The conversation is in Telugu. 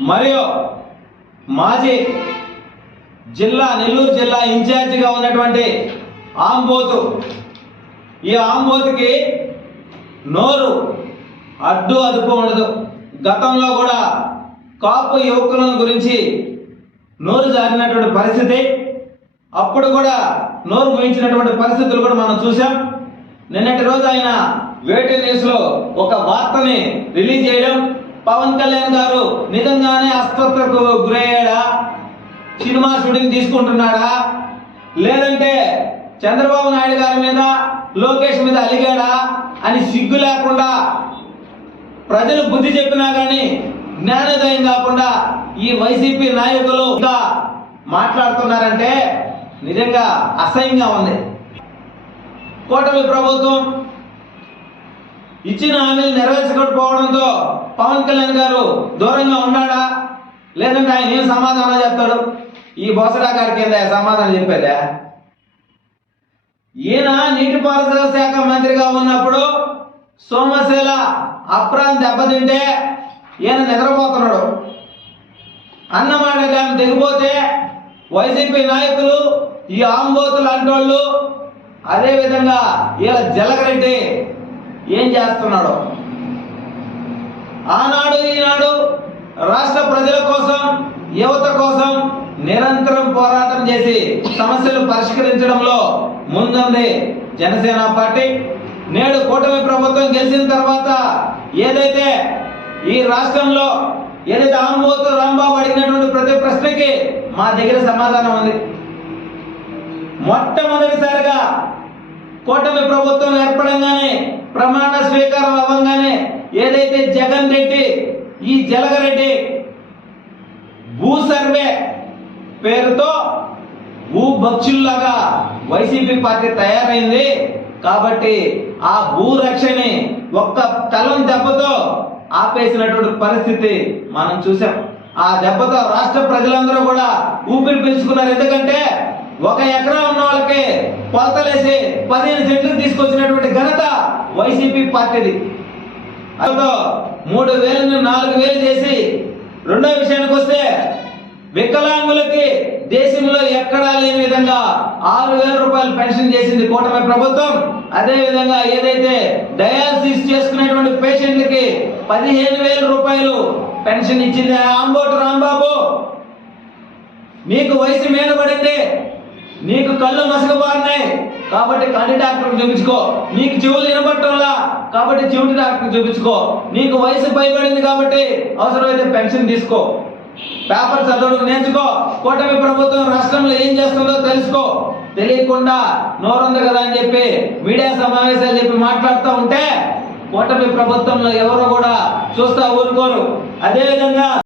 మరియు మాజీ జిల్లా నెల్లూరు జిల్లా ఇన్ఛార్జిగా ఉన్నటువంటి ఆంబోతు. ఈ ఆంబోతుకి నోరు అడ్డు అదుపు ఉండదు. గతంలో కూడా కాపు యువకులను గురించి నోరు జారినటువంటి పరిస్థితి అప్పుడు కూడా నోరు ముయించినటువంటి పరిస్థితులు కూడా మనం చూసాం నిన్నటి రోజు ఆయన వేటి న్యూస్లో ఒక వార్తని రిలీజ్ చేయడం పవన్ కళ్యాణ్ గారు నిజంగానే అస్వస్థకు గురయ్యాడా? Cinema shooting తీసుకుంటున్నాడా? లేదంటే చంద్రబాబు నాయుడు గారి మీద లోకేష్ మీద అలిగాడా? అని సిగ్గు లేకుండా ప్రజలు బుద్ధి చెప్పినా కానీ జ్ఞానోదయం కాకుండా ఈ వైసీపీ నాయకులు ఇంకా మాట్లాడుతున్నారంటే నిజంగా అసహ్యంగా ఉంది. కూటమి ప్రభుత్వం ఇచ్చిన హామీలు నెరవేర్చకపోవడంతో పవన్ కళ్యాణ్ గారు దూరంగా ఉన్నాడా? లేదంటే ఆయన ఏం సమాధానం చెప్తాడు? ఈ బొసడా గారికి ఏందా సమాధానం చెప్పేదా? ఈయన నీటిపారుదల శాఖ మంత్రిగా ఉన్నప్పుడు సోమశీల అప్రాన్ దెబ్బతింటే ఈయన నిద్రపోతున్నాడు. అన్నమాట డ్యాం దిగిపోతే వైసీపీ నాయకులు ఈ ఆంబోతులు అంటోళ్ళు అదేవిధంగా ఇలా జలగరెడ్డి ఏం చేస్తున్నాడు? ఆనాడు ఈనాడు రాష్ట్ర ప్రజల కోసం యువత కోసం నిరంతరం పోరాటం చేసి సమస్యలు పరిష్కరించడంలో ముందుంది జనసేన పార్టీ. నేడు కూటమి ప్రభుత్వం గెలిచిన తర్వాత ఏదైతే ఈ రాష్ట్రంలో ఏదైతే ఆంబోతు రాంబాబు అడిగినటువంటి ప్రతి ప్రశ్నకి మా దగ్గర సమాధానం ఉంది. మొట్టమొదటిసారిగా కూటమి ప్రభుత్వం ఏర్పడంగానే ప్రమాణ స్వీకారం ఏదైతే జగన్ రెడ్డి ఈ జలగరెడ్డి భూ సర్వే పేరుతో భూ భక్షుల్లాగా వైసీపీ పార్టీ తయారైంది. కాబట్టి ఆ భూ రక్షని ఒక్క తలం దెబ్బతో ఆపేసినటువంటి పరిస్థితి మనం చూసాం ఆ దెబ్బతో రాష్ట్ర ప్రజలందరూ కూడా ఊపిరి పీల్చుకున్నారు. ఎందుకంటే ఒక ఎకరా ఉన్న వాళ్ళకి కొలతలేసి పదిహేను సెంట్లు తీసుకొచ్చినటువంటి ఘనత వైసీపీ పార్టీది. మూడు వేలను నాలుగు వేలు చేసి రెండో విషయానికి వస్తే వికలాంగులకి దేశంలో ఎక్కడా లేని విధంగా ఆరు వేల రూపాయలు పెన్షన్ చేసింది కూటమి ప్రభుత్వం. అదే విధంగా ఏదైతే డయాలసిస్ చేసుకునేటువంటి పేషెంట్లకి పదిహేను వేల రూపాయలు పెన్షన్ ఇచ్చింది ఆంబోటు రాంబాబు. నీకు వయసు మీద పడింది నీకు కళ్ళు మసకబా కాబట్టి కంటి డాక్టర్ చూపించుకో. నీకు చెవులు వినబట్టంలా కాబట్టి చెవిటి డాక్టర్ చూపించుకో. నీకు వయసు పైబడింది కాబట్టి అవసరమైతే పెన్షన్ తీసుకో. పేపర్ చదవడం నేర్చుకో. కూటమి ప్రభుత్వం రాష్ట్రంలో ఏం చేస్తుందో తెలుసుకో. తెలియకుండా నోరుంది కదా అని చెప్పి మీడియా సమావేశాలు చెప్పి మాట్లాడుతూ ఉంటే కూటమి ప్రభుత్వంలో ఎవరు కూడా చూస్తా ఊరుకోరు. అదేవిధంగా